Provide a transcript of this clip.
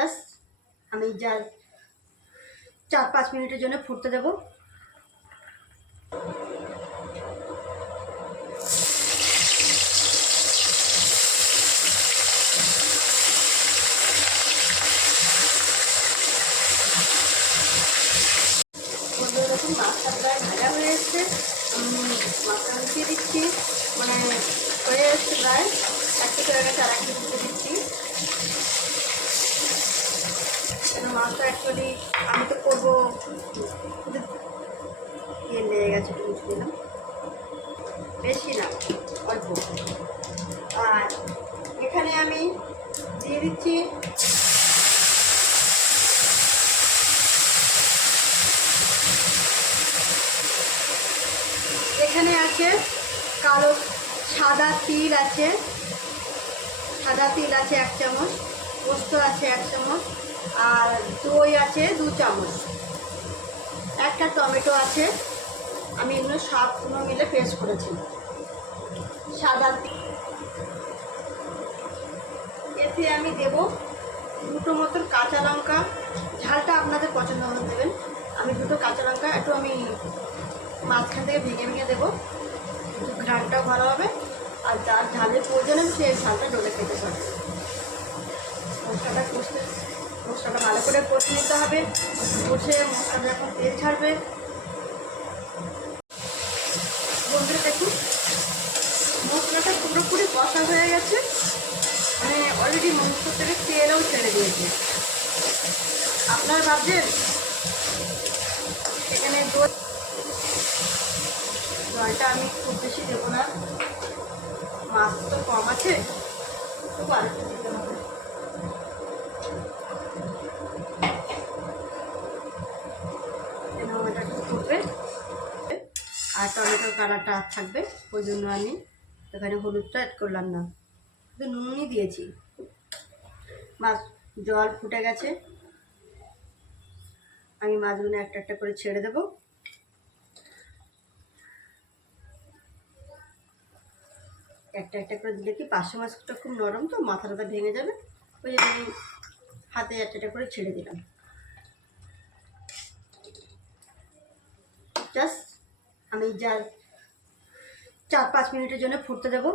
Just আমি যা 4-5 মিনিটের জন্য ফুটতে দেবো। দেখুন মাছটা প্রায় ভাজা হয়ে এসছে। মাছটা মিশিয়ে দিচ্ছি, মানে হয়ে এসছে প্রায়। একটু করে গেছে, আর একটু দিতে দিচ্ছি। মাছটা অ্যাকচুয়ালি আমি তো করবো, তেল লেগে গেছে, একটু মুছে দিলাম, বেশি না অল্প। আর এখানে আমি দিয়ে দিচ্ছি এখানে আছে কালো সাদা তিল আছে, 1 চামচ, পোস্ত আছে 1 চামচ, আর দই আছে 2 চামচ, একটা টমেটো আছে। আমি এগুলো সবগুলো মিলে পেস্ট করেছি। সাদা তিল, এতে আমি দেব 2টো মতন কাঁচা লঙ্কা, ঝালটা আপনাদের পছন্দ মতো দেবেন। আমি 2টো কাঁচা লঙ্কা একটু আমি মাঝখান থেকে ভেঙে ভেঙে দেবো, একটু ঘ্রাণটাও ভালো হবে। আর যার ঝালের প্রয়োজন হবে সে ঝালটা ডলে খেতে পারবে। মশলাটা ভালো করে কষে নিতে হবে। কষে মশলাটা যখন তেল ছাড়বে, বন্ধুরা দেখুন মশলাটা পুরোপুরি কষা হয়ে গেছে, মানে অলরেডি মাংস থেকে তেলও ছেড়ে দিয়েছে। আপনারা ভাবছেন এখানে জলটা আমি খুব বেশি দেবো না, মাছ তো কম আছে, তবু আরেকটু দিতে হবে। এটা একটু ফুটবে আর টমেটোর কালারটা থাকবে, ওই জন্য আমি এখানে হলুদটা অ্যাড করলাম না, শুধু নুনই দিয়েছি। মাছ জল ফুটে গেছে, আমি মাছগুলো একটা একটা করে ছেড়ে দেবো। একটা একটা করে দিলে কি পার্শে মাছটা খুব নরম, তো মাথাটা ভেঙে যাবে, ওই জন্য আমি হাতে একটা একটা করে ছেড়ে দিলাম। জাস্ট আমি 4-5 মিনিটের জন্য ফুটতে দেবো।